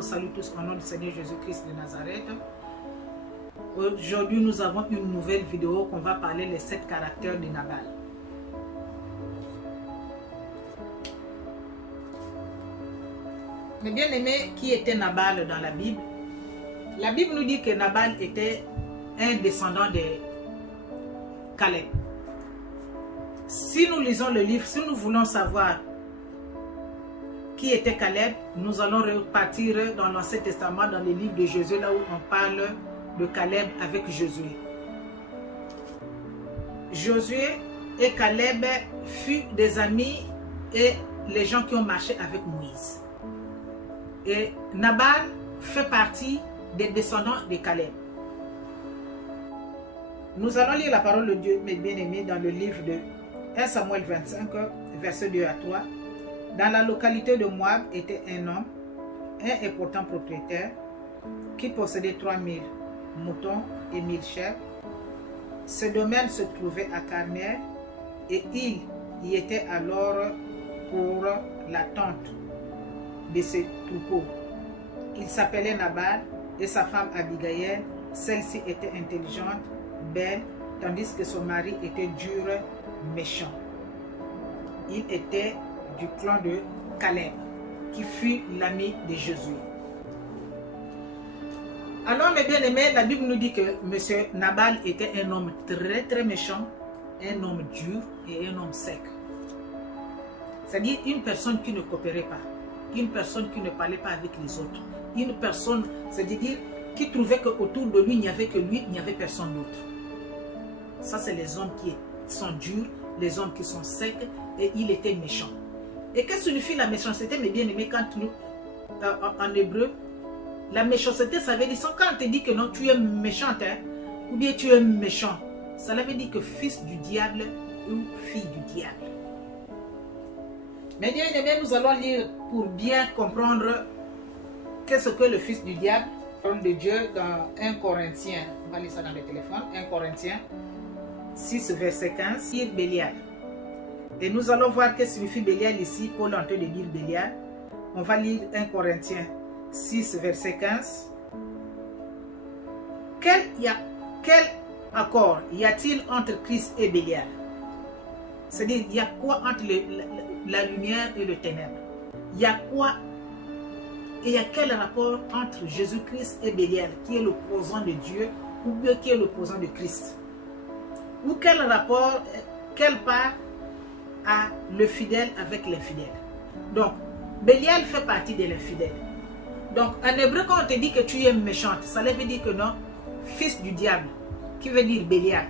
vous salue tous au nom du Seigneur Jésus-Christ de Nazareth. Aujourd'hui, nous avons une nouvelle vidéo qu'on va parler les 7 caractères de Nabal. Mais bien aimé, qui était Nabal dans la Bible? La Bible nous dit que Nabal était un descendant de Caleb. Si nous lisons le livre, si nous voulons savoir qui était Caleb, nous allons repartir dans l'Ancien Testament, dans les livres de Josué, là où on parle de Caleb avec Josué. Josué et Caleb furent des amis et les gens qui ont marché avec Moïse. Et Nabal fait partie des descendants de Caleb. Nous allons lire la parole de Dieu, mes bien-aimés, dans le livre de 1 Samuel 25, versets 2 à 3. Dans la localité de Moab était un homme, un important propriétaire, qui possédait 3000 moutons et 1000 chèvres. Ce domaine se trouvait à Carmel et il y était alors pour l'attente de ses troupeaux. Il s'appelait Nabal et sa femme Abigail. Celle-ci était intelligente, belle, tandis que son mari était dur, méchant. Il était du clan de Caleb, qui fut l'ami de Josué. Alors, mes bien-aimés, la Bible nous dit que M. Nabal était un homme très très méchant, un homme dur et un homme sec. C'est-à-dire une personne qui ne coopérait pas, une personne qui ne parlait pas avec les autres, une personne, c'est-à-dire qui trouvait qu'autour de lui, il n'y avait que lui, il n'y avait personne d'autre. Ça, c'est les hommes qui sont durs, les hommes qui sont secs, et il était méchant. Et qu'est-ce que signifie la méchanceté, mes bien-aimés, quand nous, en hébreu, la méchanceté, ça veut dire, quand on te dit que non, tu es méchante, hein, ou bien tu es méchant, ça veut dire que fils du diable ou fille du diable. Mais bien aimé, nous allons lire pour bien comprendre qu'est-ce que le fils du diable. Parole de Dieu dans 1 Corinthiens, on va lire ça dans le téléphone, 1 Corinthiens 6, verset 15, lire Bélial. Et nous allons voir qu'est-ce que signifie Bélial ici, Paul en train de dire Bélial. On va lire 1 Corinthiens 6, verset 15. Quel accord y a-t-il entre Christ et Bélial? C'est-à-dire, il y a quoi entre la lumière et le ténèbre? Il y a quoi et il y a quel rapport entre Jésus-Christ et Bélial, qui est l'opposant de Dieu, ou bien qui est l'opposant de Christ? Ou quel rapport, quelle part a le fidèle avec l'infidèle? Donc, Bélial fait partie de l'infidèle. Donc, en hébreu, quand on te dit que tu es méchante, ça veut dire que non, fils du diable, qui veut dire Bélial,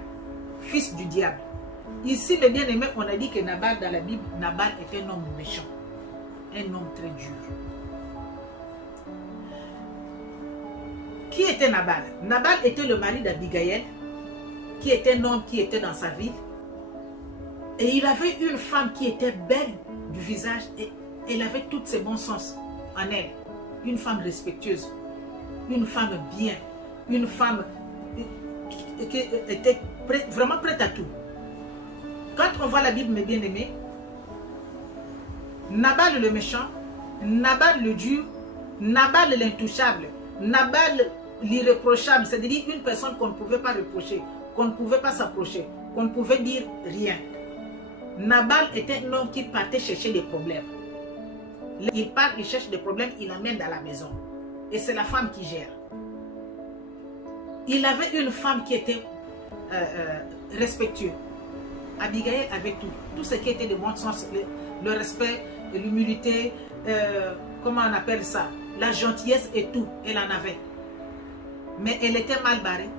fils du diable. Ici, les bien-aimés, on a dit que Nabal, dans la Bible, Nabal était un homme méchant, un homme très dur. Qui était Nabal? Nabal était le mari d'Abigail, qui était un homme qui était dans sa ville. Et il avait une femme qui était belle du visage et elle avait tous ses bons sens en elle. Une femme respectueuse, une femme bien, une femme qui était vraiment prête à tout. Quand on voit la Bible, mes bien-aimés, Nabal le méchant, Nabal le dur, Nabal l'intouchable, Nabal l'irréprochable, c'est-à-dire une personne qu'on ne pouvait pas reprocher, qu'on ne pouvait pas s'approcher, qu'on ne pouvait dire rien. Nabal était un homme qui partait chercher des problèmes. Il part, il cherche des problèmes, il l'amène dans la maison. Et c'est la femme qui gère. Il avait une femme qui était respectueuse. Abigail avait tout. Tout ce qui était de bon sens, le respect, l'humilité, comment on appelle ça? La gentillesse et tout, elle en avait. Mais elle était mal barrée.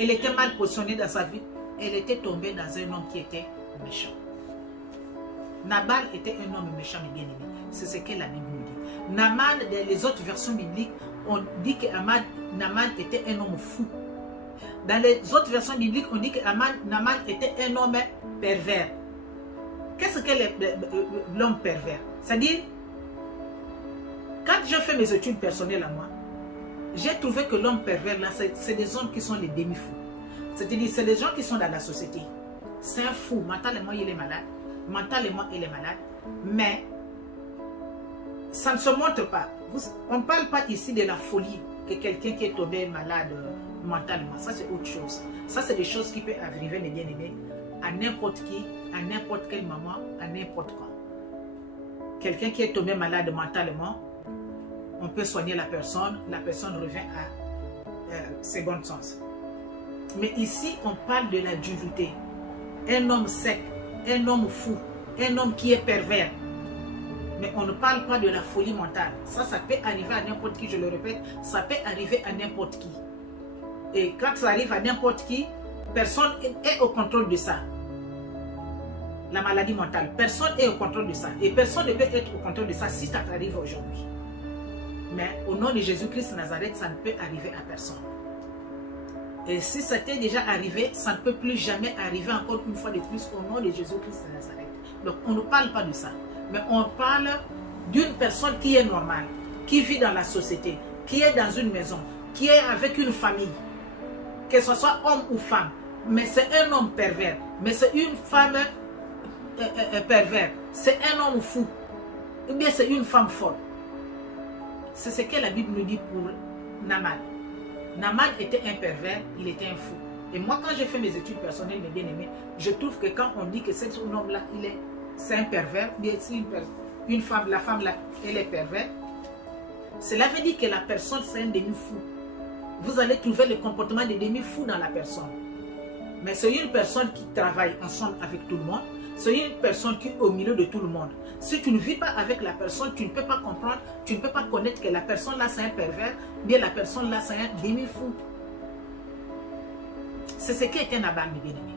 Elle était mal positionnée dans sa vie. Elle était tombée dans un homme qui était méchant. Nabal était un homme méchant et bien-aimé. C'est ce que la Bible nous dit. Naman, dans les autres versions bibliques, on dit que Naman était un homme fou. Dans les autres versions bibliques, on dit que Naman était un homme pervers. Qu'est-ce que l'homme pervers? C'est-à-dire, quand je fais mes études personnelles à moi, j'ai trouvé que l'homme pervers, là, c'est des hommes qui sont les demi-fous. C'est-à-dire, c'est des gens qui sont dans la société. C'est un fou. Mentalement, il est malade. Mentalement, il est malade. Mais Ça ne se montre pas. On ne parle pas ici de la folie, que quelqu'un qui est tombé malade mentalement. Ça, c'est autre chose. Ça, c'est des choses qui peuvent arriver, mes bien-aimés, à n'importe qui, à n'importe quel moment, à n'importe quand. Quelqu'un qui est tombé malade mentalement, on peut soigner la personne revient à ses bons sens. Mais ici, on parle de la dureté. Un homme sec, un homme fou, un homme qui est pervers. Mais on ne parle pas de la folie mentale. Ça peut arriver à n'importe qui, je le répète, ça peut arriver à n'importe qui. Et quand ça arrive à n'importe qui, personne est au contrôle de ça. La maladie mentale, personne n'est au contrôle de ça. Et personne ne peut être au contrôle de ça si ça t'arrive aujourd'hui. Mais au nom de Jésus-Christ de Nazareth, ça ne peut arriver à personne. Et si ça t'est déjà arrivé, ça ne peut plus jamais arriver encore une fois de plus au nom de Jésus-Christ de Nazareth. Donc on ne parle pas de ça. Mais on parle d'une personne qui est normale, qui vit dans la société, qui est dans une maison, qui est avec une famille, que ce soit homme ou femme. Mais c'est un homme pervers, mais c'est une femme pervers, c'est un homme fou, ou bien c'est une femme folle. C'est ce que la Bible nous dit pour Naaman. Naaman était un pervers, il était un fou. Et moi, quand j'ai fait mes études personnelles, mes bien-aimés, je trouve que quand on dit que cet homme-là, c'est un pervers, bien si une femme, la femme là, elle est pervers, cela veut dire que la personne, c'est un demi-fou. Vous allez trouver le comportement de demi-fou dans la personne. Mais c'est une personne qui travaille ensemble avec tout le monde. C'est une personne qui est au milieu de tout le monde. Si tu ne vis pas avec la personne, tu ne peux pas comprendre, tu ne peux pas connaître que la personne là, c'est un pervers, bien la personne là, c'est un demi-fou. C'est ce qui était Nabal, mes bien-aimés.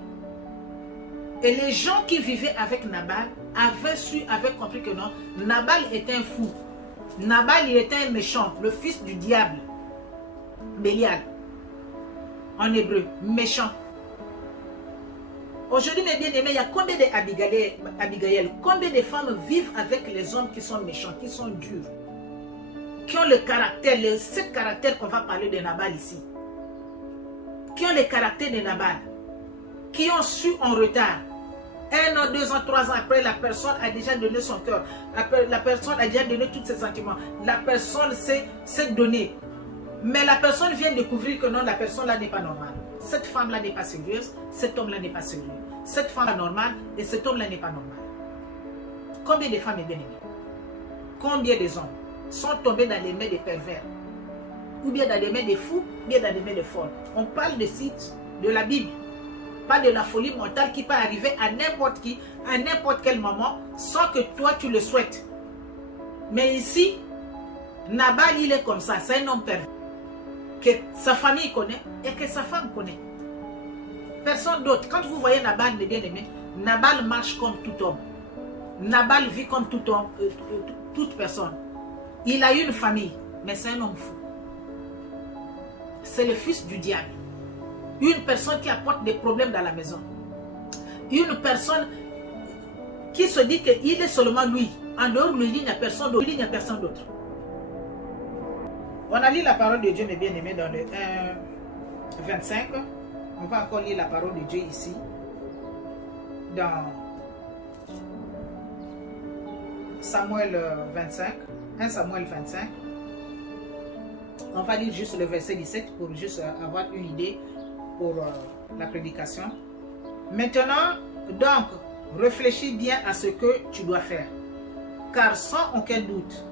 Et les gens qui vivaient avec Nabal avaient compris que non, Nabal était un fou. Nabal, il était un méchant, le fils du diable. Bélial. En hébreu, méchant. Aujourd'hui, mes bien-aimés, il y a combien d'Abigail, combien de femmes vivent avec les hommes qui sont méchants, qui sont durs, qui ont le caractère, les 7 caractères qu'on va parler de Nabal ici, qui ont le caractère de Nabal, qui ont su en retard. 1 an, 2 ans, 3 ans après, la personne a déjà donné son cœur. La personne a déjà donné tous ses sentiments. La personne s'est donnée. Mais la personne vient découvrir que non, la personne là n'est pas normale. Cette femme là n'est pas sérieuse. Cet homme là n'est pas sérieux. Cette femme est normale et cet homme là n'est pas normal. Combien de femmes est bien aimées? Combien des hommes sont tombés dans les mains des pervers? Ou bien dans les mains des fous, ou bien dans les mains des folles. On parle de sites de la Bible. Pas de la folie mentale qui peut arriver à n'importe qui, à n'importe quel moment, sans que toi tu le souhaites. Mais ici, Nabal, il est comme ça, c'est un homme pervers. Que sa famille connaît et que sa femme connaît. Personne d'autre. Quand vous voyez Nabal, mes bien-aimés, Nabal marche comme tout homme. Nabal vit comme tout homme, toute personne. Il a une famille, mais c'est un homme fou. C'est le fils du diable. Une personne qui apporte des problèmes dans la maison. Une personne qui se dit qu'il est seulement lui. En dehors de lui, il n'y a personne d'autre. Il n'y a personne d'autre. On a lu la parole de Dieu, mes bien-aimés, dans le 1:25. On va encore lire la parole de Dieu ici. Dans Samuel 25. 1 Samuel 25. On va lire juste le verset 17 pour juste avoir une idée pour la prédication. Maintenant, donc, réfléchis bien à ce que tu dois faire. Car sans aucun doute,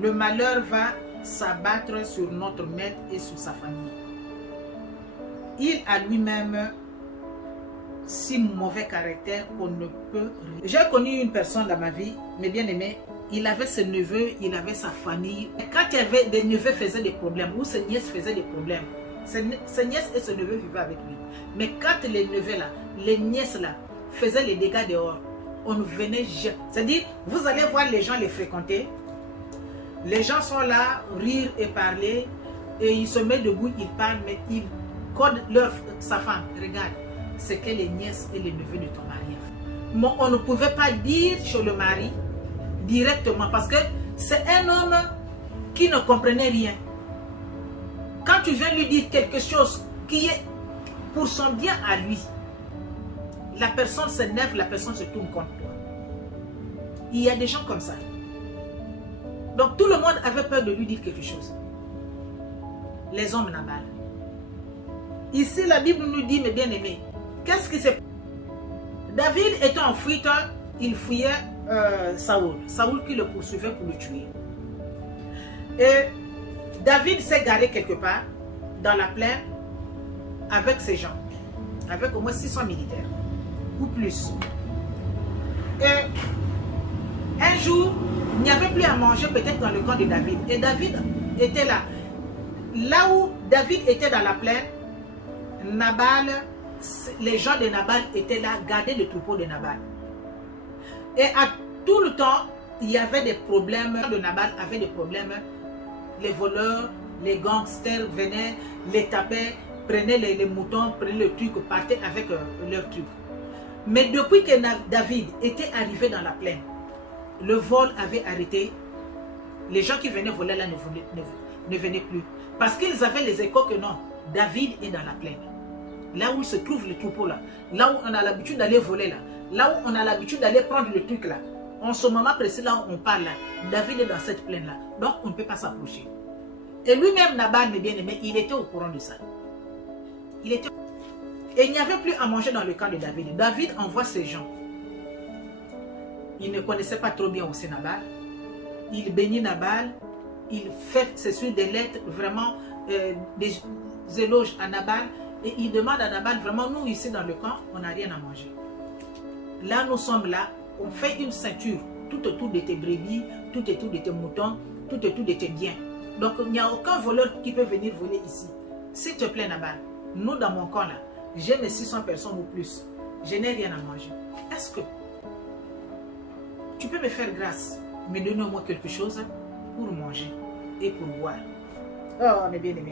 le malheur va s'abattre sur notre maître et sur sa famille. Il a lui-même si mauvais caractère qu'on ne peut... J'ai connu une personne dans ma vie, mais bien aimé, il avait ses neveux, il avait sa famille. Et quand il y avait des neveux faisaient des problèmes, ou ses nièces faisaient des problèmes, ses nièces et ses neveux vivaient avec lui. Mais quand les neveux là, les nièces là, faisaient les dégâts dehors, on venait... C'est-à-dire, vous allez voir les gens les fréquenter. Les gens sont là, rire et parler, et ils se mettent debout, ils parlent, mais ils codent sa femme. Regarde, c'est que les nièces et les neveux de ton mari. Mais on ne pouvait pas dire chez le mari directement, parce que c'est un homme qui ne comprenait rien. Quand tu viens lui dire quelque chose qui est pour son bien à lui, la personne s'énerve, la personne se tourne contre toi. Il y a des gens comme ça. Donc tout le monde avait peur de lui dire quelque chose. Les hommes Nabal. Ici la Bible nous dit, mes bien-aimés, qu'est-ce qui s'est passé? David étant en fuite, il fouillait Saoul. Saoul qui le poursuivait pour le tuer. Et David s'est garé quelque part dans la plaine avec ses gens, avec au moins 600 militaires ou plus. Et un jour, il n'y avait plus à manger peut-être dans le camp de David. Et David était là. Là où David était dans la plaine, Nabal, les gens de Nabal étaient là, gardaient le troupeau de Nabal. Et à tout le temps, il y avait des problèmes. De Nabal avait des problèmes. Les voleurs, les gangsters venaient, les tapaient, prenaient les moutons, prenaient le truc, partaient avec leur truc. Mais depuis que David était arrivé dans la plaine, le vol avait arrêté. Les gens qui venaient voler là ne venaient plus. Parce qu'ils avaient les échos que non, David est dans la plaine. Là où se trouve le troupeau là. Là où on a l'habitude d'aller voler là. Là où on a l'habitude d'aller prendre le truc là. En ce moment précis là où on parle là, David est dans cette plaine là. Donc on ne peut pas s'approcher. Et lui-même, Nabal, mes bien-aimés, il était au courant de ça. Il était... Et il n'y avait plus à manger dans le camp de David. David envoie ses gens. Il ne connaissait pas trop bien aussi Nabal. Il bénit Nabal. Il fait sur des lettres, vraiment des éloges à Nabal. Et il demande à Nabal, vraiment, nous ici dans le camp, on n'a rien à manger. Là, nous sommes là. On fait une ceinture tout autour de tes brebis, tout autour de tes moutons, tout autour de tes biens. Donc, il n'y a aucun voleur qui peut venir voler ici. S'il te plaît, Nabal, nous, dans mon camp, là, j'ai mes 600 personnes ou plus. Je n'ai rien à manger. Est-ce que tu peux me faire grâce, me donner au moins quelque chose pour manger et pour boire? Oh, mes bien-aimés.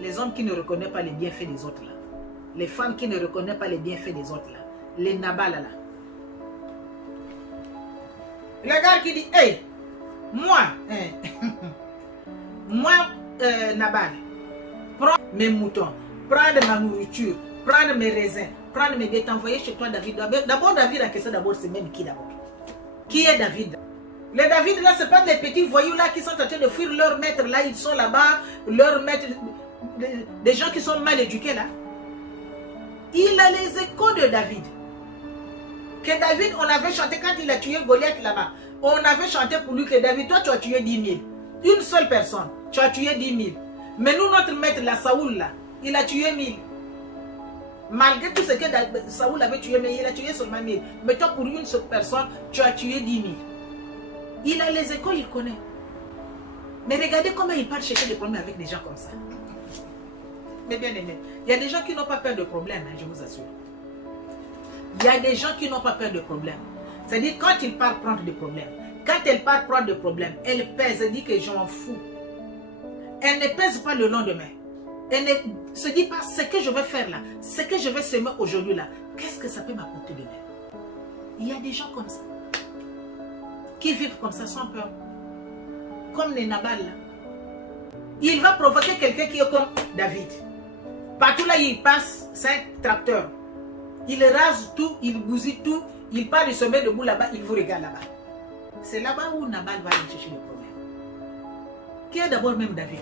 Les hommes qui ne reconnaissent pas les bienfaits des autres, là. Les femmes qui ne reconnaissent pas les bienfaits des autres, là. Les Nabal, là. Le gars qui dit, hey, moi, moi, Nabal, prends mes moutons, prends ma nourriture, prends mes raisins, prends mes bêtes, envoyer chez toi David. D'abord, David a question d'abord, c'est même qui d'abord? Qui est David? Les David là, ce n'est pas des petits voyous là qui sont en train de fuir leur maître là, ils sont là-bas, leur maître, des gens qui sont mal éduqués là. Il a les échos de David. Que David, on avait chanté quand il a tué Goliath là-bas. On avait chanté pour lui que David, toi tu as tué 10 000. Une seule personne, tu as tué 10 000. Mais nous, notre maître là, Saoul là, il a tué 1000. Malgré tout ce que Saoul avait tué, mais il a tué seulement 1000. Mais toi, pour une seule personne, tu as tué 10 000. Il a les échos, il connaît. Mais regardez comment il part chercher des problèmes avec des gens comme ça. Mais bien aimé, il y a des gens qui n'ont pas peur de problèmes, hein, je vous assure. Il y a des gens qui n'ont pas peur de problèmes. C'est-à-dire quand ils partent prendre des problèmes, quand elle part prendre des problèmes, elle pèse, elle dit que j'en fous. Elle ne pèse pas le lendemain. Elle ne se dit pas ce que je vais faire là, ce que je vais semer aujourd'hui là, qu'est-ce que ça peut m'apporter demain? Il y a des gens comme ça, qui vivent comme ça sans peur. Comme les Nabal là. Il va provoquer quelqu'un qui est comme David. Partout là il passe, c'est un tracteur. Il rase tout, il bousille tout, il part du sommet debout là-bas, il vous regarde là-bas. C'est là-bas où Nabal va aller chercher les problèmes. Qui est d'abord même David?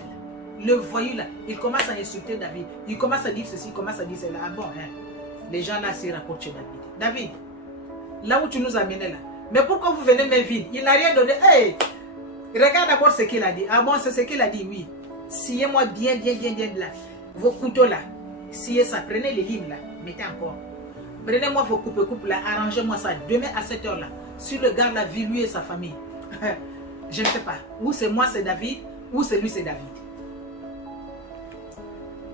Le voyou là, il commence à insulter David. Il commence à dire ceci, il commence à dire cela. Ah bon, hein? Les gens là s'y rapportent chez David. David, là où tu nous as amenés là, mais pourquoi vous venez me vide? Il n'a rien donné. Hey, regarde d'abord ce qu'il a dit. Ah bon, c'est ce qu'il a dit, oui. Sciez-moi bien là. Vos couteaux là. Sciez ça. Prenez les limes là. Mettez encore. Prenez-moi vos coupes là. Arrangez-moi ça. Demain à 7 h là. Sur le gars là, lui et sa famille. Je ne sais pas. Ou c'est moi, c'est David. Ou c'est lui, c'est David.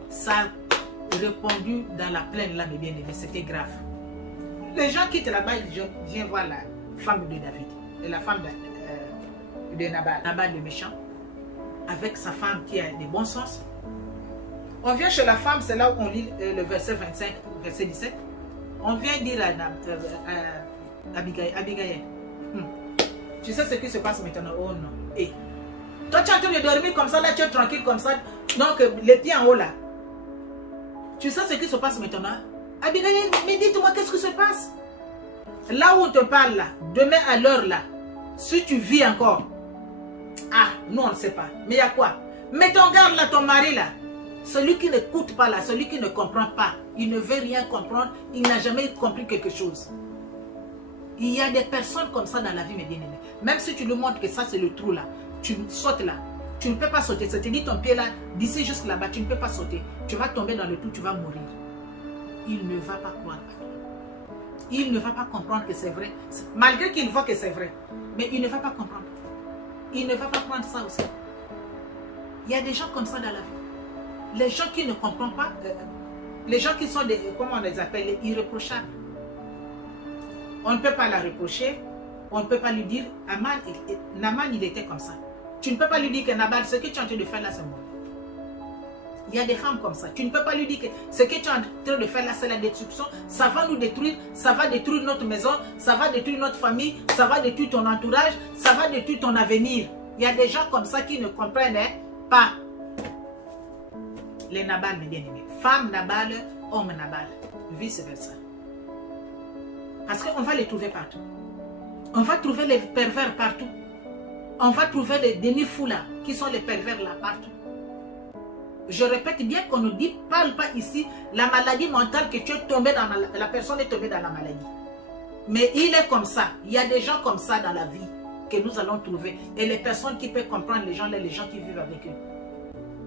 Ça a répondu dans la plaine là, mes bien-aimés. C'était grave. Les gens quittent là-bas, ils viennent voir la femme de David. Et la femme de Nabal. Nabal le méchant. Avec sa femme qui a des bons sens. On vient chez la femme, c'est là où on lit le verset 25, verset 17. On vient dire à Abigail, tu sais ce qui se passe maintenant? Oh non. Et toi tu es en train de dormir comme ça, là tu es tranquille comme ça. Donc les pieds en haut là. Tu sais ce qui se passe maintenant? Abigail, mais dites-moi qu'est-ce qui se passe? Là où on te parle là, demain à l'heure là, si tu vis encore, Ah, nous on ne sait pas. Mais il y a quoi? Mets ton garde là, ton mari là. Celui qui n'écoute pas là, celui qui ne comprend pas, il ne veut rien comprendre, il n'a jamais compris quelque chose. Il y a des personnes comme ça dans la vie, mes bien-aimés. Même si tu lui montres que ça c'est le trou là, tu sautes là, tu ne peux pas sauter. Ça te dit ton pied là, d'ici jusque là-bas, tu ne peux pas sauter. Tu vas tomber dans le trou, tu vas mourir. Il ne va pas croire à toi. Il ne va pas comprendre que c'est vrai. Malgré qu'il voit que c'est vrai. Mais il ne va pas comprendre. Il ne va pas prendre ça aussi. Il y a des gens comme ça dans la vie. Les gens qui ne comprennent pas, les gens qui sont des, comment on les appelle, les irréprochables. On ne peut pas la reprocher, on ne peut pas lui dire, Naman il était comme ça. Tu ne peux pas lui dire que Nabal, ce que tu es en train de faire là, c'est mauvais. Il y a des femmes comme ça. Tu ne peux pas lui dire que ce que tu es en train de faire là, c'est la destruction. Ça va nous détruire, ça va détruire notre maison, ça va détruire notre famille, ça va détruire ton entourage, ça va détruire ton avenir. Il y a des gens comme ça qui ne comprennent pas. Les Nabal, mes bien-aimés. Femme Nabal, homme Nabal. Vice versa. Parce qu'on va les trouver partout. On va trouver les pervers partout. On va trouver les demi-fous là, qui sont les pervers là partout. Je répète bien qu'on ne dit, parle pas ici la maladie mentale que tu es tombé dans la personne est tombée dans la maladie. Mais il est comme ça. Il y a des gens comme ça dans la vie que nous allons trouver. Et les personnes qui peuvent comprendre les gens qui vivent avec eux.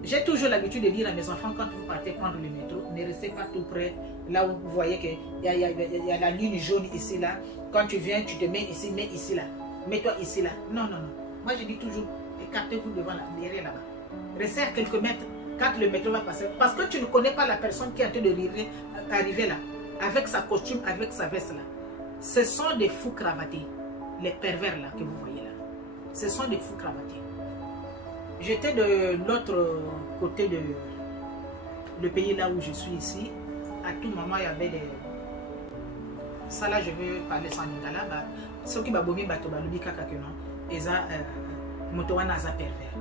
J'ai toujours l'habitude de dire à mes enfants, quand vous partez prendre le métro, ne restez pas tout près, là où vous voyez qu'il y a la ligne jaune ici, là. Quand tu viens, tu te mets ici, là. Mets-toi ici, là. Non, non, non. Moi, je dis toujours, écartez-vous devant derrière là-bas. Restez à quelques mètres quand le métro va passer. Parce que tu ne connais pas la personne qui est en train d'arriver là, avec sa costume, avec sa veste là. Ce sont des fous cravatés, les pervers là que vous voyez là. Ce sont des fous cravatés. J'étais de l'autre côté de le pays là où je suis ici. À tout moment, il y avait des... Ça là, je veux parler sans lingala. Ceux qui babomi bato balubi kakakenon. Eza motowana aza pervers.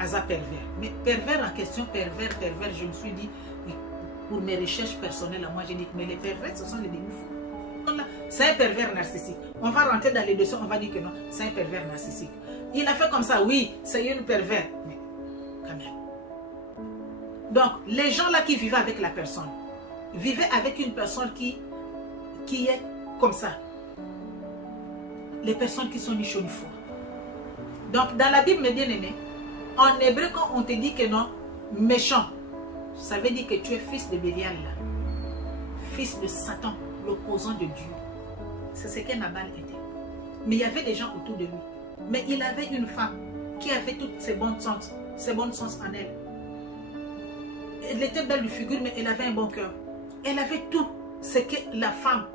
Aza pervers. Mais pervers en question, pervers, je me suis dit, pour mes recherches personnelles, moi j'ai dit que mais les pervers, ce sont les demi-fous. C'est un pervers narcissique. On va rentrer dans les dossiers, on va dire que non, c'est un pervers narcissique. Il a fait comme ça, oui, c'est une pervers. Mais quand même. Donc, les gens là qui vivaient avec la personne, vivaient avec une personne qui est comme ça. Les personnes qui sont ni chaud ni froid. Donc, dans la Bible, mes bien-aimés, en hébreu, quand on te dit que non, méchant, ça veut dire que tu es fils de Bélial, là. Fils de Satan, l'opposant de Dieu. C'est ce que Nabal était. Mais il y avait des gens autour de lui. Mais il avait une femme qui avait toutes ses bonnes sens en elle. Elle était belle de figure, mais elle avait un bon cœur. Elle avait tout ce que la femme,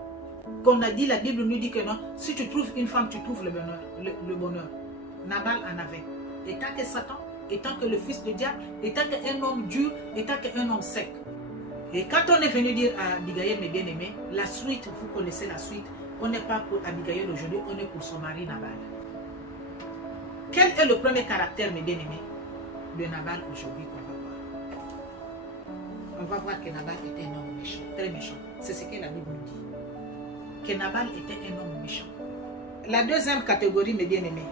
qu'on a dit, la Bible nous dit que non, si tu trouves une femme, tu trouves le bonheur. Le bonheur. Nabal en avait. Étant que Satan, étant que le fils de diable, étant qu'un homme dur, étant qu'un homme sec. Et quand on est venu dire à Abigail, mes bien-aimés, la suite, vous connaissez la suite, on n'est pas pour Abigail aujourd'hui, on est pour son mari Nabal. Quel est le premier caractère, mes bien-aimés, de Nabal aujourd'hui qu'on va voir? On va voir que Nabal était un homme méchant, très méchant. C'est ce que la Bible nous dit. Que Nabal était un homme méchant. La deuxième catégorie, mes bien-aimés,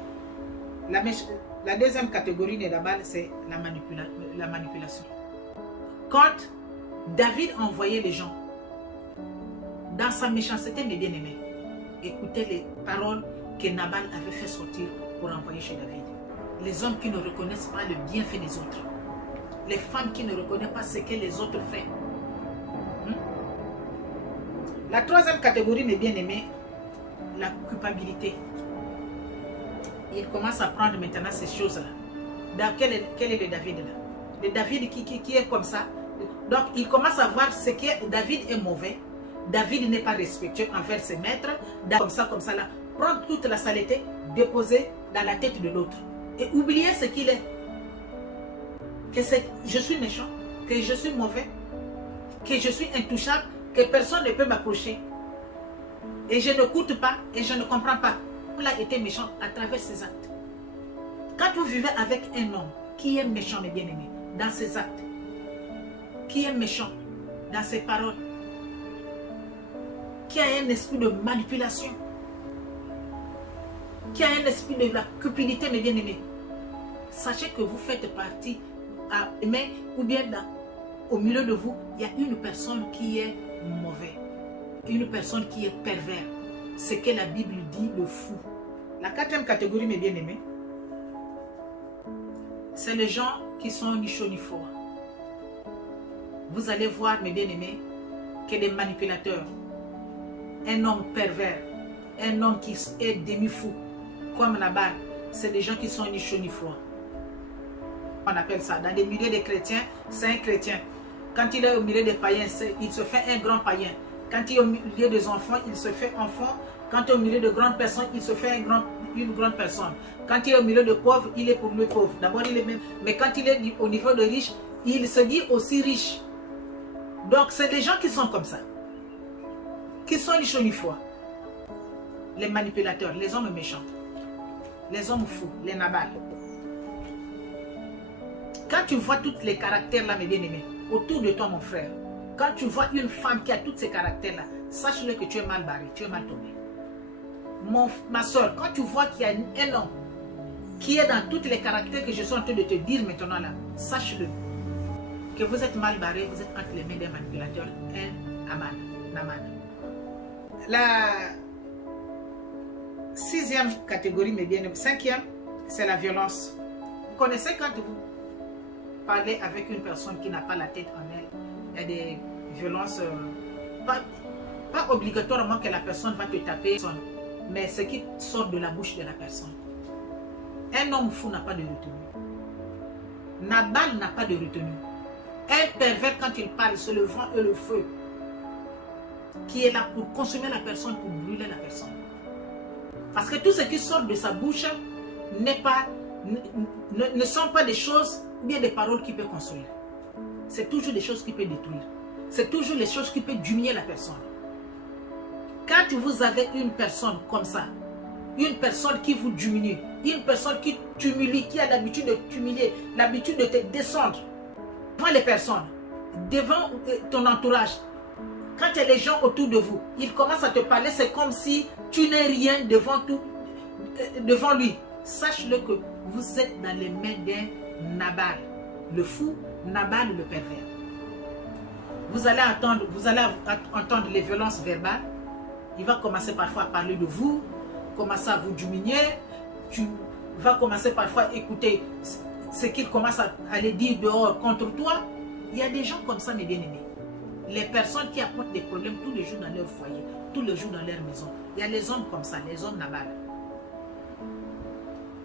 la deuxième catégorie de Nabal, c'est la manipulation. Quand David envoyait les gens dans sa méchanceté, mes bien-aimés, écoutez les paroles que Nabal avait fait sortir pour envoyer chez David. Les hommes qui ne reconnaissent pas le bienfait des autres. Les femmes qui ne reconnaissent pas ce que les autres font. La troisième catégorie, mes bien-aimés, la culpabilité. Il commence à prendre maintenant ces choses-là. Quel est le David là? Le David qui est comme ça. Donc, il commence à voir ce que David est mauvais. David n'est pas respectueux envers ses maîtres. Comme ça là. Prendre toute la saleté, déposer dans la tête de l'autre. Et oublier ce qu'il est. Que je suis méchant, que je suis mauvais, que je suis intouchable, que personne ne peut m'approcher. Et je ne coûte pas et je ne comprends pas. Il a été méchant à travers ses actes. Quand vous vivez avec un homme qui est méchant, mes bien-aimés, dans ses actes, qui est méchant dans ses paroles, qui a un esprit de manipulation, qui a un esprit de la cupidité, mes bien-aimés, sachez que vous faites partie, mais ou bien au milieu de vous, il y a une personne qui est mauvaise, une personne qui est pervers. C'est que la Bible dit le fou. La quatrième catégorie, mes bien-aimés, c'est les gens qui sont ni chaud ni froid. Vous allez voir, mes bien-aimés, que des manipulateurs, un homme pervers, un homme qui est demi-fou, comme Nabal, c'est des gens qui sont ni chaud ni froid. On appelle ça, dans les milieux des chrétiens, c'est un chrétien. Quand il est au milieu des païens, il se fait un grand païen. Quand il est au milieu des enfants, il se fait enfant. Quand il est au milieu de grandes personnes, il se fait une grande personne. Quand il est au milieu de pauvres, il est pour le pauvre. D'abord, il est même. Mais quand il est au niveau de riches, il se dit aussi riche. Donc, c'est des gens qui sont comme ça. Qui sont ni chaud ni froid. Les manipulateurs, les hommes méchants. Les hommes fous, les nabals. Quand tu vois tous les caractères là, mes bien-aimés, autour de toi, mon frère, quand tu vois une femme qui a tous ces caractères là, sache-le que tu es mal barré, tu es mal tombé. Ma soeur, quand tu vois qu'il y a un homme qui est dans tous les caractères que je suis en train de te dire maintenant là, sache-le que vous êtes mal barré, vous êtes entre les mains des manipulateurs, Naman. La sixième catégorie, mes bien-aimés, cinquième, c'est la violence. Vous connaissez quand vous parlez avec une personne qui n'a pas la tête en elle, il y a des violences, pas obligatoirement que la personne va te taper, mais ce qui sort de la bouche de la personne. Un homme fou n'a pas de retenue. Nabal n'a pas de retenue. Un pervers, quand il parle, c'est le vent et le feu qui est là pour consommer la personne, pour brûler la personne. Parce que tout ce qui sort de sa bouche ne sont pas des choses, bien des paroles qui peuvent construire. C'est toujours des choses qui peuvent détruire. C'est toujours les choses qui peuvent diminuer la personne. Quand vous avez une personne comme ça, une personne qui vous diminue, une personne qui t'humilie, qui a l'habitude de t'humilier, l'habitude de te descendre devant les personnes, devant ton entourage, quand il y a les gens autour de vous, ils commencent à te parler, c'est comme si tu n'es rien devant lui. Sache-le que vous êtes dans les mains d'un Nabal, le fou, Nabal le pervers. Vous allez entendre les violences verbales. Il va commencer parfois à parler de vous, commencer à vous diminuer. Tu vas commencer parfois à écouter ce qu'il commence à aller dire dehors contre toi. Il y a des gens comme ça, mes bien-aimés. Les personnes qui apportent des problèmes tous les jours dans leur foyer, tous les jours dans leur maison. Il y a les hommes comme ça, les hommes Nabal.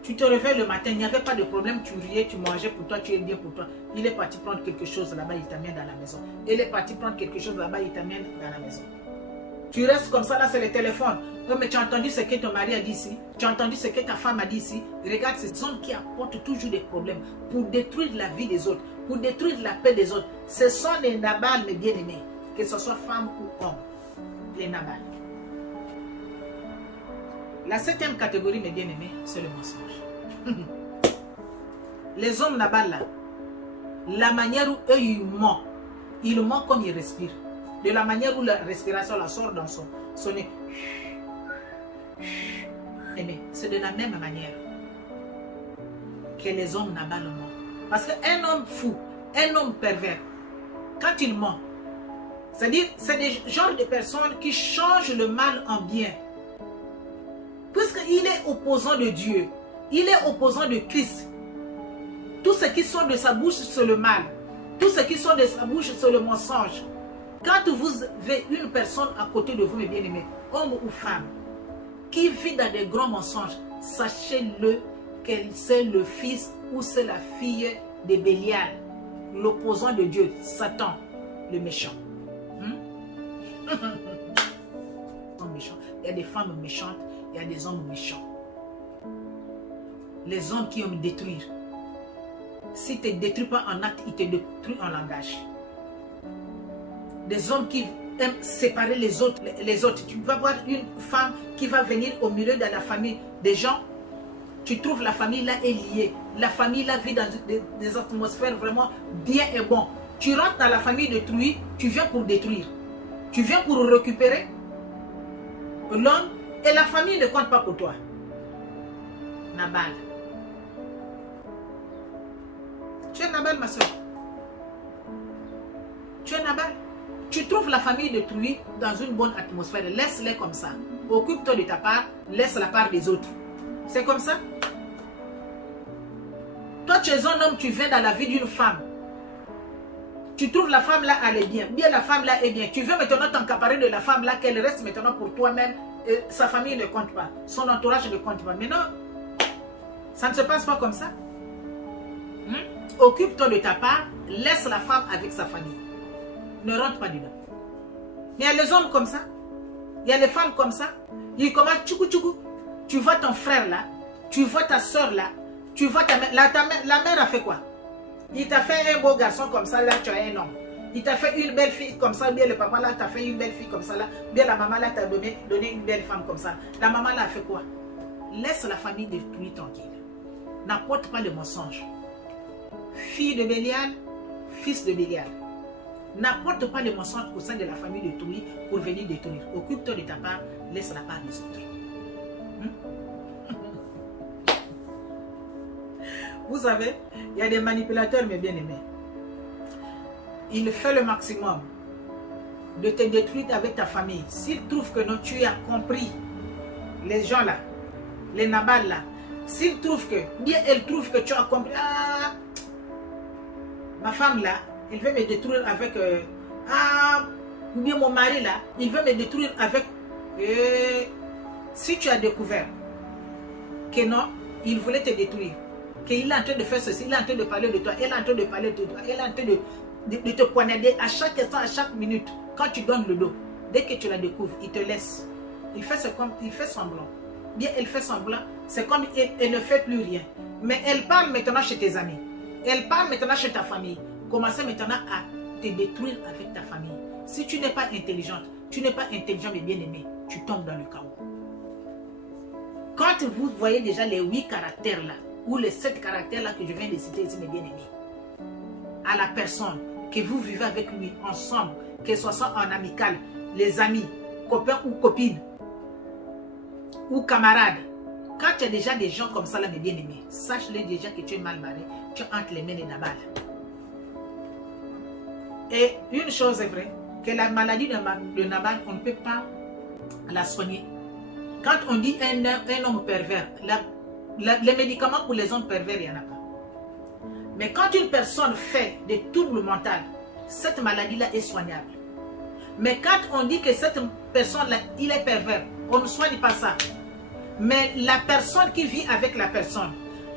Tu te réveilles le matin, il n'y avait pas de problème, tu riais, tu mangeais pour toi, tu es bien pour toi. Il est parti prendre quelque chose là-bas, il t'amène dans la maison. Il est parti prendre quelque chose là-bas, il t'amène dans la maison. Tu restes comme ça, là c'est le téléphone. Oh, mais tu as entendu ce que ton mari a dit ici, tu as entendu ce que ta femme a dit ici. Regarde, ces hommes qui apportent toujours des problèmes pour détruire la vie des autres, pour détruire la paix des autres. Ce sont les Nabal, mes bien-aimés, que ce soit femme ou homme. Les Nabal. La septième catégorie, mes bien-aimés, c'est le mensonge. Les hommes Nabal, là, la manière où eux, ils mentent comme ils respirent. De la manière où la respiration la sort dans son nez. C'est de la même manière que les hommes Nabal mentent. Parce qu'un homme fou, un homme pervers, quand il ment, c'est-à-dire c'est des genres de personnes qui changent le mal en bien. Puisqu'il est opposant de Dieu, il est opposant de Christ. Tout ce qui sort de sa bouche, c'est le mal. Tout ce qui sort de sa bouche, c'est le mensonge. Quand vous avez une personne à côté de vous, mes bien-aimés, homme ou femme, qui vit dans des grands mensonges, sachez-le qu'elle c'est le fils ou c'est la fille de Bélial, l'opposant de Dieu, Satan, le méchant. Il y a des femmes méchantes, il y a des hommes méchants. Les hommes qui aiment détruire. Si tu ne te détruis pas en acte, ils te détruisent en langage. Des hommes qui aiment séparer les autres. Tu vas voir une femme qui va venir au milieu de la famille des gens. Tu trouves la famille là est liée. La famille là vit dans des atmosphères vraiment bien et bon. Tu rentres dans la famille détruite, tu viens pour détruire. Tu viens pour récupérer l'homme et la famille ne compte pas pour toi. Nabal. Nabal, ma soeur. Tu es Nabal. Tu trouves la famille détruite dans une bonne atmosphère. Laisse-les comme ça. Occupe-toi de ta part. Laisse la part des autres. C'est comme ça. Toi, tu es un homme, tu viens dans la vie d'une femme. Tu trouves la femme là, elle est bien. Bien, la femme là est bien. Tu veux maintenant t'encaparer de la femme là, qu'elle reste maintenant pour toi-même. Sa famille ne compte pas. Son entourage ne compte pas. Mais non, ça ne se passe pas comme ça. Occupe-toi de ta part. Laisse la femme avec sa famille. Ne rentre pas dedans. Il y a les hommes comme ça. Il y a les femmes comme ça. Ils commencent tchoukou tchoukou. Tu vois ton frère là. Tu vois ta soeur là. Tu vois ta mère. La mère a fait quoi? Il t'a fait un beau garçon comme ça, là, tu as un homme. Il t'a fait une belle fille comme ça, bien le papa là, t'a fait une belle fille comme ça, là. Bien la maman là, t'a donné une belle femme comme ça. La maman là a fait quoi? Laisse la famille détruite tranquille. N'apporte pas le mensonge. Fille de Bélial, fils de Bélial. N'apporte pas le mensonge au sein de la famille détruite pour venir détruire. Occupe-toi de ta part, laisse la part des autres. Vous savez, il y a des manipulateurs, mes bien-aimés. Il fait le maximum de te détruire avec ta famille. S'il trouve que non, tu as compris, les gens là, les Nabal là, s'il trouve que, bien elle trouve que tu as compris, ah, ma femme là, elle veut me détruire avec, ou bien mon mari là, il veut me détruire avec, si tu as découvert que non, il voulait te détruire, qu'il est en train de faire ceci, il est en train de parler de toi, elle est en train de parler de toi, elle est en train de te poignarder à chaque instant, à chaque minute, quand tu donnes le dos. Dès que tu la découvres, il te laisse. Il fait semblant. Bien, elle fait semblant, c'est comme elle ne fait plus rien. Mais elle parle maintenant chez tes amis. Elle parle maintenant chez ta famille. Commencez maintenant à te détruire avec ta famille. Si tu n'es pas intelligente, tu n'es pas intelligent mais bien aimé, tu tombes dans le chaos. Quand vous voyez déjà les 8 caractères là, ou les 7 caractères là que je viens de citer ici, mes bien-aimés, à la personne que vous vivez avec lui ensemble, que ce soit en amical, les amis, copains ou copines, ou camarades, quand tu as déjà des gens comme ça là, mes bien-aimés, sache-les déjà que tu es mal barré, tu es entre les mains des Nabal. Et une chose est vraie, que la maladie de Nabal, on ne peut pas la soigner. Quand on dit un homme pervers, les médicaments pour les hommes pervers, il n'y en a pas. Mais quand une personne fait des troubles mentaux, cette maladie-là est soignable. Mais quand on dit que cette personne-là, il est pervers, on ne soigne pas ça. Mais la personne qui vit avec la personne,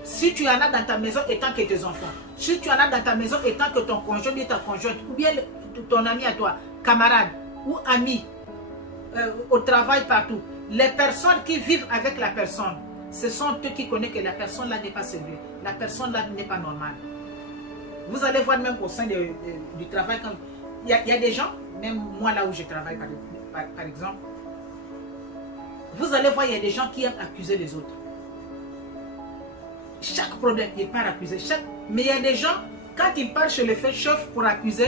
si tu en as dans ta maison étant que tes enfants, si tu en as dans ta maison étant que ton conjoint ou ta conjointe, ou bien ton ami à toi, camarade ou ami, au travail, partout, les personnes qui vivent avec la personne, ce sont eux qui connaissent que la personne là n'est pas sérieuse, la personne là n'est pas normale. Vous allez voir même au sein du travail, il y a des gens, même moi là où je travaille par exemple, vous allez voir, il y a des gens qui aiment accuser les autres. Chaque problème, il part accuser. Mais il y a des gens, quand ils partent chez le chef pour accuser,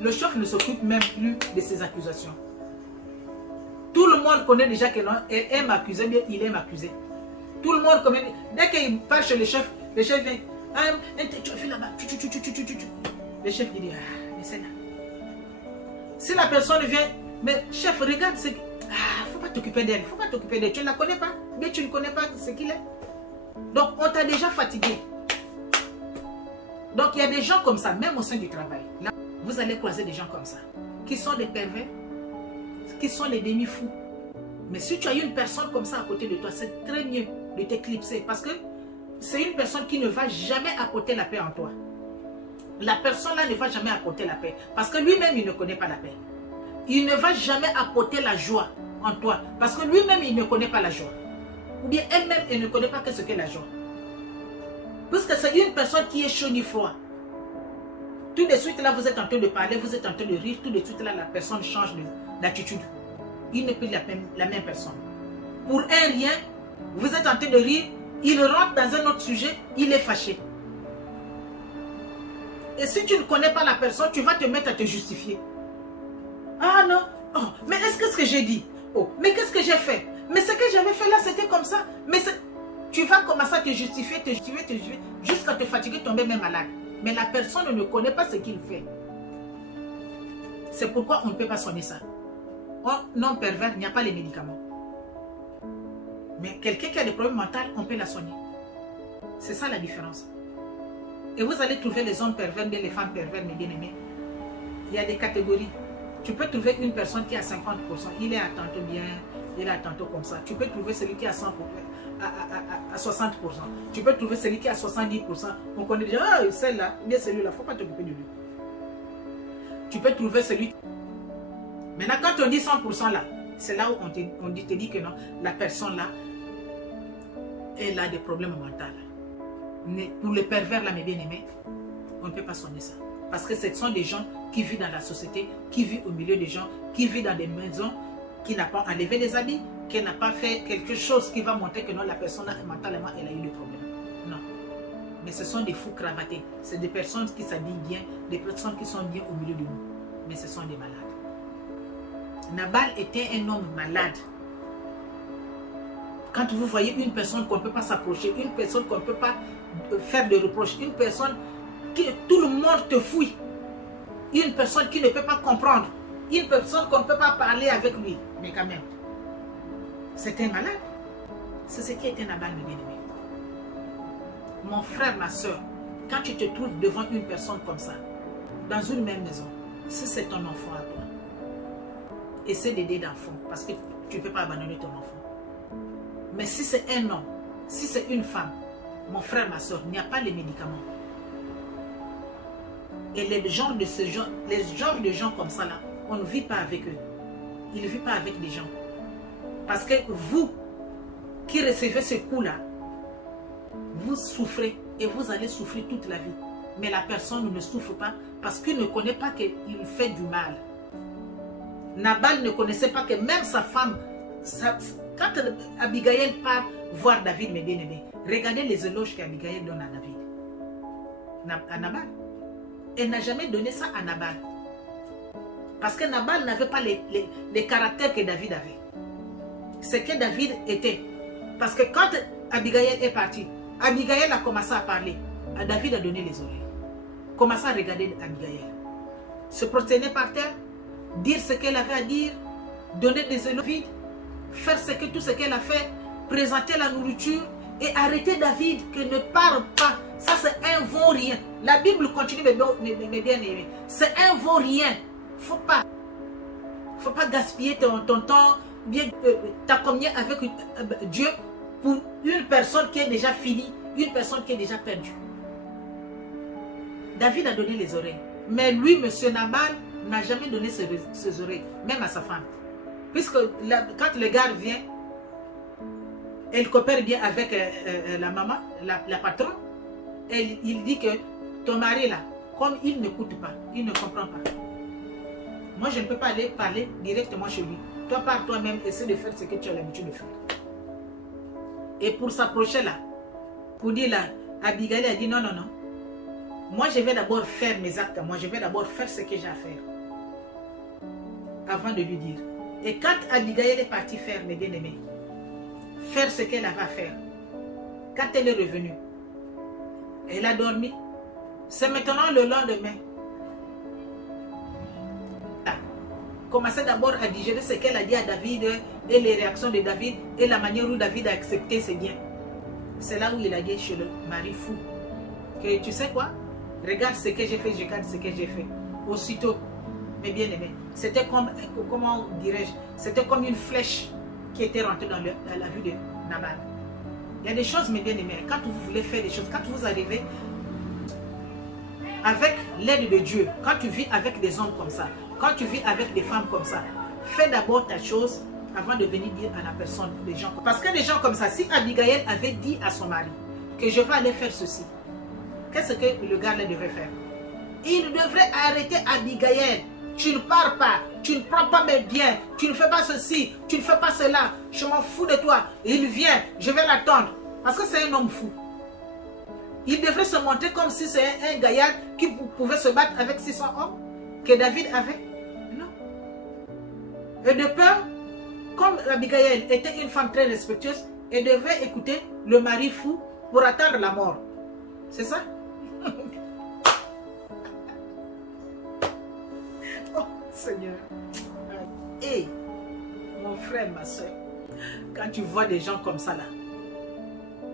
le chef ne s'occupe même plus de ces accusations. Tout le monde connaît déjà que non, elle aime accuser, mais il aime accuser. Tout le monde connaît. Dès qu'il part chez le chef vient. Tu as fait là-bas. Le chef il dit, mais c'est là. Si la personne vient, mais chef, regarde, c'est. Faut pas t'occuper d'elle, faut pas t'occuper d'elle. Tu ne la connais pas, mais tu ne connais pas ce qu'il est. Donc, on t'a déjà fatigué. Donc, il y a des gens comme ça, même au sein du travail. Là, vous allez croiser des gens comme ça, qui sont des pervers, qui sont les demi-fous. Mais si tu as une personne comme ça à côté de toi, c'est très mieux de t'éclipser. Parce que c'est une personne qui ne va jamais apporter la paix en toi. La personne-là ne va jamais apporter la paix. Parce que lui-même, il ne connaît pas la paix. Il ne va jamais apporter la joie en toi. Parce que lui-même, il ne connaît pas la joie. Ou bien elle-même, elle ne connaît pas ce qu'est la joie. Parce que c'est une personne qui est chaud ni froid. Tout de suite, là, vous êtes en train de parler, vous êtes en train de rire. Tout de suite, là, la personne change d'attitude. Il n'est plus la même personne. Pour un rien, vous êtes en train de rire, il rentre dans un autre sujet, il est fâché. Et si tu ne connais pas la personne, tu vas te mettre à te justifier. Ah non, oh, mais est-ce que ce que j'ai dit? Oh, mais qu'est-ce que j'ai fait? Mais ce que j'avais fait là, c'était comme ça. Mais tu vas commencer à te justifier, jusqu'à te fatiguer, tomber même malade. Mais la personne ne connaît pas ce qu'il fait. C'est pourquoi on ne peut pas soigner ça. Un homme pervers, il n'y a pas les médicaments. Mais quelqu'un qui a des problèmes mentaux, on peut la soigner. C'est ça la différence. Et vous allez trouver les hommes pervers, mais les femmes pervers, mes bien-aimés. Il y a des catégories. Tu peux trouver une personne qui a 50%, il est à tantôt bien, il est à tantôt comme ça. Tu peux trouver celui qui a 100%, à 60%. Tu peux trouver celui qui a 70%. On connaît déjà, ah, celle-là, bien celui-là, il ne faut pas t'occuper de lui. Tu peux trouver celui... Maintenant, quand on dit 100% là, c'est là où on te dit que non, la personne là, elle a des problèmes mentaux. Pour le pervers là, mes bien-aimés, on ne peut pas soigner ça. Parce que ce sont des gens qui vivent dans la société, qui vivent au milieu des gens, qui vivent dans des maisons, qui n'a pas enlevé des habits, qui n'a pas fait quelque chose qui va montrer que non, la personne mentalement, elle a eu des problèmes. Non. Mais ce sont des fous cravatés. C'est des personnes qui s'habillent bien, des personnes qui sont bien au milieu de nous. Mais ce sont des malades. Nabal était un homme malade. Quand vous voyez une personne qu'on ne peut pas s'approcher, une personne qu'on ne peut pas faire de reproches, une personne que tout le monde te fouille, une personne qui ne peut pas comprendre, une personne qu'on ne peut pas parler avec lui, mais quand même, c'est un malade. C'est ce qui était Nabal, mes bien-aimés. Mon frère, ma soeur, quand tu te trouves devant une personne comme ça, dans une même maison, si c'est ton enfant à toi, essaie d'aider l'enfant, parce que tu ne peux pas abandonner ton enfant. Mais si c'est un homme, si c'est une femme, mon frère, ma soeur, il n'y a pas les médicaments. Et les genres de gens comme ça là, on ne vit pas avec eux. Ils ne vivent pas avec les gens. Parce que vous qui recevez ce coup-là, vous souffrez et vous allez souffrir toute la vie. Mais la personne ne souffre pas parce qu'il ne connaît pas qu'il fait du mal. Nabal ne connaissait pas que même sa femme, quand Abigail part voir David, mes bien-aimés, regardez les éloges qu'Abigail donne à David. À Nabal. Elle n'a jamais donné ça à Nabal. Parce que Nabal n'avait pas les caractères que David avait. Ce que David était. Parce que quand Abigail est partie, Abigail a commencé à parler. David a donné les oreilles. Commencé à regarder Abigail. Se prosterner par terre, dire ce qu'elle avait à dire, donner des éloges vides, faire tout ce qu'elle a fait, présenter la nourriture et arrêter David que ne parle pas. Ça c'est un vaut-rien. La Bible continue, mes bien-aimés. C'est un vaut-rien. Faut pas gaspiller ton temps, bien ta communion avec Dieu pour une personne qui est déjà finie, une personne qui est déjà perdue. David a donné les oreilles. Mais lui, monsieur Nabal, n'a jamais donné ses oreilles, même à sa femme. Puisque quand le gars vient, elle coopère bien avec la maman, la patronne. Et il dit que ton mari là, comme il n'écoute pas, il ne comprend pas. Moi, je ne peux pas aller parler directement chez lui. Toi, par toi-même, essaie de faire ce que tu as l'habitude de faire. Et pour s'approcher là, pour dire là, Abigail a dit non, non, non. Moi, je vais d'abord faire mes actes. Moi, je vais d'abord faire ce que j'ai à faire. Avant de lui dire. Et quand Abigail est partie faire, mes bien-aimés, faire ce qu'elle avait à faire, quand elle est revenue, elle a dormi. C'est maintenant le lendemain. Commençait d'abord à digérer ce qu'elle a dit à David et les réactions de David et la manière où David a accepté ses biens. C'est là où il a dit chez le mari fou que tu sais quoi, regarde ce que j'ai fait, regarde ce que j'ai fait. Aussitôt, mes bien-aimés, c'était comme, comment dirais-je, c'était comme une flèche qui était rentrée dans la vue de Nabal. Il y a des choses, mes bien-aimés, quand vous voulez faire des choses, quand vous arrivez avec l'aide de Dieu, quand tu vis avec des hommes comme ça, quand tu vis avec des femmes comme ça, fais d'abord ta chose avant de venir dire à la personne, des gens. Parce que des gens comme ça, si Abigail avait dit à son mari que je vais aller faire ceci, qu'est-ce que le gars là devrait faire? Il devrait arrêter Abigail. Tu ne pars pas, tu ne prends pas mes biens, tu ne fais pas ceci, tu ne fais pas cela, je m'en fous de toi. Il vient, je vais l'attendre. Parce que c'est un homme fou. Il devrait se montrer comme si c'est un gaillard qui pouvait se battre avec 600 hommes que David avait. Non. Et de peur, comme Abigail était une femme très respectueuse, elle devait écouter le mari fou pour attendre la mort. C'est ça? Seigneur. Et mon frère, ma soeur, quand tu vois des gens comme ça là,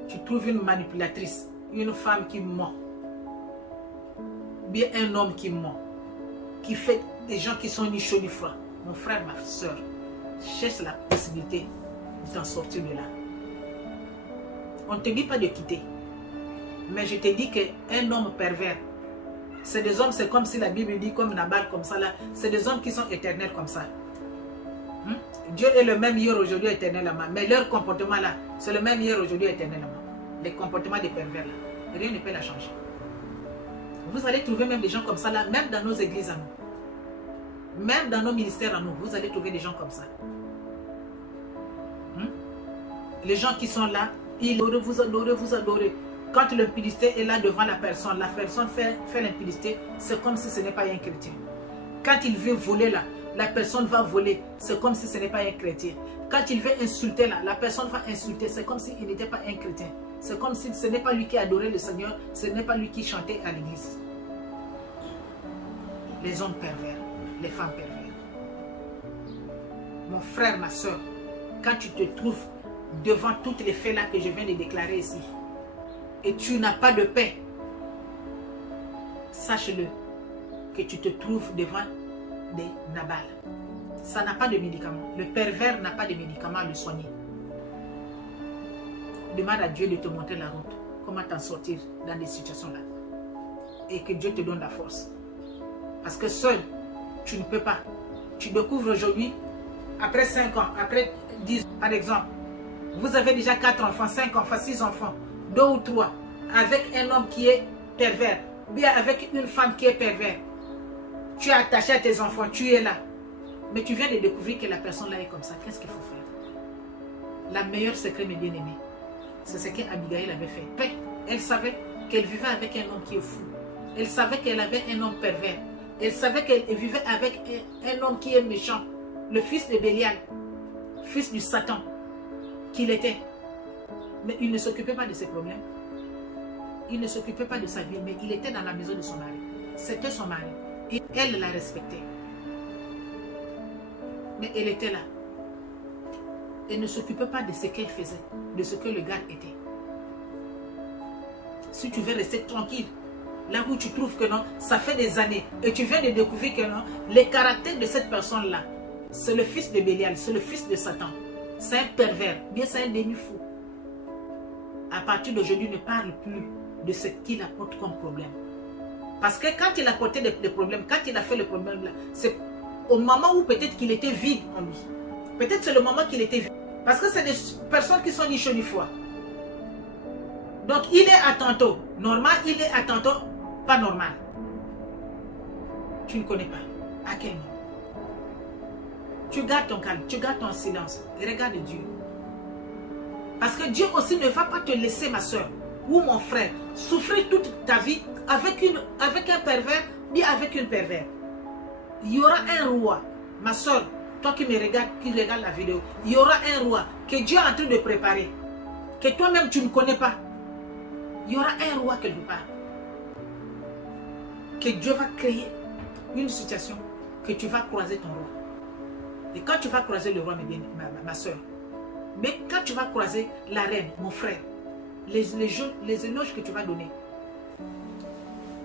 tu trouves une manipulatrice, une femme qui ment, bien un homme qui ment, qui fait des gens qui sont ni chaud ni froid. Mon frère, ma soeur, cherche la possibilité d'en sortir de là. On ne te dit pas de quitter. Mais je te dis qu'un homme pervers, c'est des hommes, c'est comme si la Bible dit, comme Nabal, comme ça là, c'est des hommes qui sont éternels comme ça. Dieu est le même hier, aujourd'hui, éternellement. Mais leur comportement là, c'est le même hier, aujourd'hui, éternellement. Les comportements des pervers là, rien ne peut la changer. Vous allez trouver même des gens comme ça là, même dans nos églises à nous. Même dans nos ministères à nous, vous allez trouver des gens comme ça. Les gens qui sont là, ils vous adorent, vous adorez. Quand l'impudicité est là devant la personne fait l'impudicité, c'est comme si ce n'est pas un chrétien. Quand il veut voler là, la personne va voler, c'est comme si ce n'est pas un chrétien. Quand il veut insulter là, la personne va insulter, c'est comme s'il n'était pas un chrétien. C'est comme si ce n'est pas lui qui adorait le Seigneur, ce n'est pas lui qui chantait à l'église. Les hommes pervers, les femmes pervers. Mon frère, ma soeur, quand tu te trouves devant toutes les faits là que je viens de déclarer ici, et tu n'as pas de paix, sache-le, que tu te trouves devant des Nabal. Ça n'a pas de médicament. Le pervers n'a pas de médicament à le soigner. Demande à Dieu de te montrer la route, comment t'en sortir dans des situations là. Et que Dieu te donne la force. Parce que seul, tu ne peux pas. Tu découvres aujourd'hui, après 5 ans, après 10 ans, par exemple, vous avez déjà 4 enfants, 5 enfants, 6 enfants, 2 ou 3, avec un homme qui est pervers, ou bien avec une femme qui est pervers. Tu es attaché à tes enfants, tu es là. Mais tu viens de découvrir que la personne là est comme ça. Qu'est-ce qu'il faut faire? La meilleure secret, mes bien-aimés, c'est ce qu'Abigail avait fait. Elle savait qu'elle vivait avec un homme qui est fou. Elle savait qu'elle avait un homme pervers. Elle savait qu'elle vivait avec un homme qui est méchant. Le fils de Bélial, fils du Satan, qu'il était. Mais il ne s'occupait pas de ses problèmes. Il ne s'occupait pas de sa vie, mais il était dans la maison de son mari. C'était son mari. Et elle la respectait. Mais elle était là. Elle ne s'occupait pas de ce qu'elle faisait, de ce que le gars était. Si tu veux rester tranquille, là où tu trouves que non, ça fait des années, et tu viens de découvrir que non, les caractères de cette personne-là, c'est le fils de Bélial, c'est le fils de Satan. C'est un pervers, bien c'est un demi-fou. À partir d'aujourd'hui, ne parle plus de ce qu'il apporte comme problème. Parce que quand il apportait des problèmes, quand il a fait le problème là, c'est au moment où peut-être qu'il était vide en lui. Peut-être c'est le moment qu'il était vide. Parce que c'est des personnes qui sont ni chaud ni froid. Donc il est à tantôt normal, il est à tantôt pas normal. Tu ne connais pas. À quel moment? Tu gardes ton calme, tu gardes ton silence. Et regarde Dieu. Parce que Dieu aussi ne va pas te laisser, ma soeur ou mon frère, souffrir toute ta vie avec un pervers, ni avec une pervers. Il y aura un roi, ma soeur, toi qui me regardes, qui regarde la vidéo, il y aura un roi que Dieu est en train de préparer, que toi-même tu ne connais pas. Il y aura un roi quelque part. Que Dieu va créer une situation que tu vas croiser ton roi. Et quand tu vas croiser le roi, ma soeur, mais quand tu vas croiser la reine, mon frère, les éloges que tu vas donner,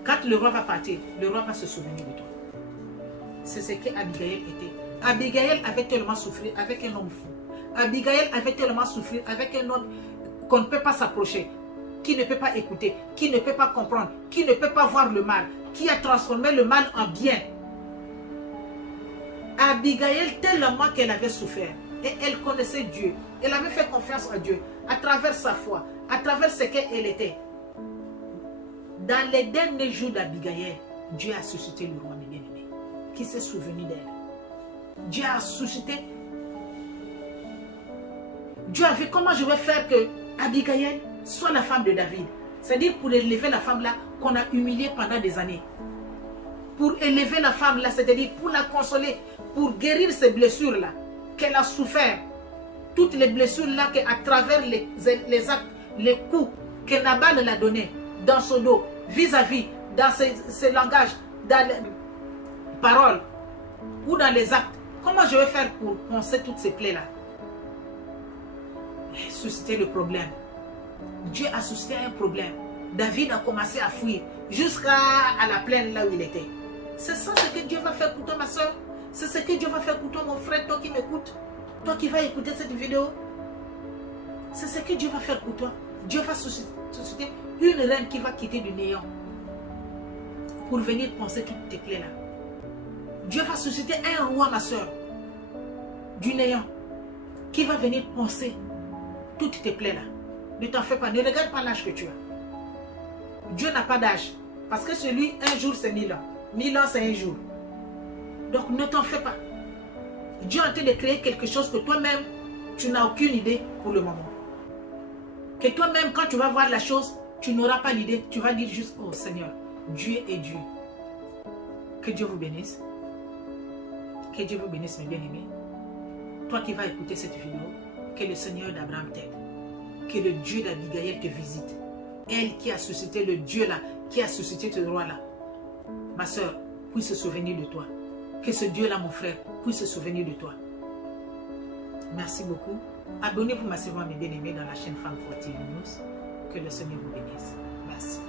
quand le roi va partir, le roi va se souvenir de toi. C'est ce qu'Abigail était. Abigail avait tellement souffert avec un homme fou. Abigail avait tellement souffert avec un homme qu'on ne peut pas s'approcher, qui ne peut pas écouter, qui ne peut pas comprendre, qui ne peut pas voir le mal, qui a transformé le mal en bien. Abigail, tellement qu'elle avait souffert, et elle connaissait Dieu, elle avait fait confiance en Dieu, à travers sa foi, à travers ce qu'elle était. Dans les derniers jours d'Abigail, Dieu a suscité le roi bien-aimé, qui s'est souvenu d'elle. Dieu a suscité. Dieu a vu comment je vais faire que Abigail soit la femme de David. C'est-à-dire pour élever la femme là qu'on a humiliée pendant des années. Pour élever la femme là, c'est-à-dire pour la consoler, pour guérir ces blessures là qu'elle a souffert. Toutes les blessures là qu'à travers les actes, les coups que Nabal l'a donné dans son dos, vis-à-vis, dans ses langages, dans les paroles, ou dans les actes. Comment je vais faire pour penser toutes ces plaies-là? Susciter le problème. Dieu a suscité un problème. David a commencé à fuir jusqu'à la plaine là où il était. C'est ça ce que Dieu va faire pour toi, ma soeur. C'est ce que Dieu va faire pour toi, mon frère, toi qui m'écoutes. Toi qui vas écouter cette vidéo. C'est ce que Dieu va faire pour toi. Dieu va susciter une reine qui va quitter du néant pour venir penser toutes tes plaies là. Dieu va susciter un roi, ma soeur, du néant, qui va venir penser toutes tes plaies là. Ne t'en fais pas, ne regarde pas l'âge que tu as. Dieu n'a pas d'âge. Parce que celui, un jour c'est 1000 ans. 1000 ans c'est un jour. Donc ne t'en fais pas. Dieu est en train de créer quelque chose que toi-même, tu n'as aucune idée pour le moment. Que toi-même, quand tu vas voir la chose, tu n'auras pas l'idée. Tu vas dire juste, oh Seigneur, Dieu est Dieu. Que Dieu vous bénisse. Que Dieu vous bénisse, mes bien-aimés. Toi qui vas écouter cette vidéo, que le Seigneur d'Abraham t'aide. Que le Dieu d'Abigail te visite. Elle qui a suscité le Dieu là, qui a suscité ce roi là. Ma soeur, puisse se souvenir de toi. Que ce Dieu là, mon frère, puisse se souvenir de toi. Merci beaucoup. Abonnez-vous massivement, mes bien-aimés, dans la chaîne Femme Fortier News. Que le Seigneur vous bénisse. Merci.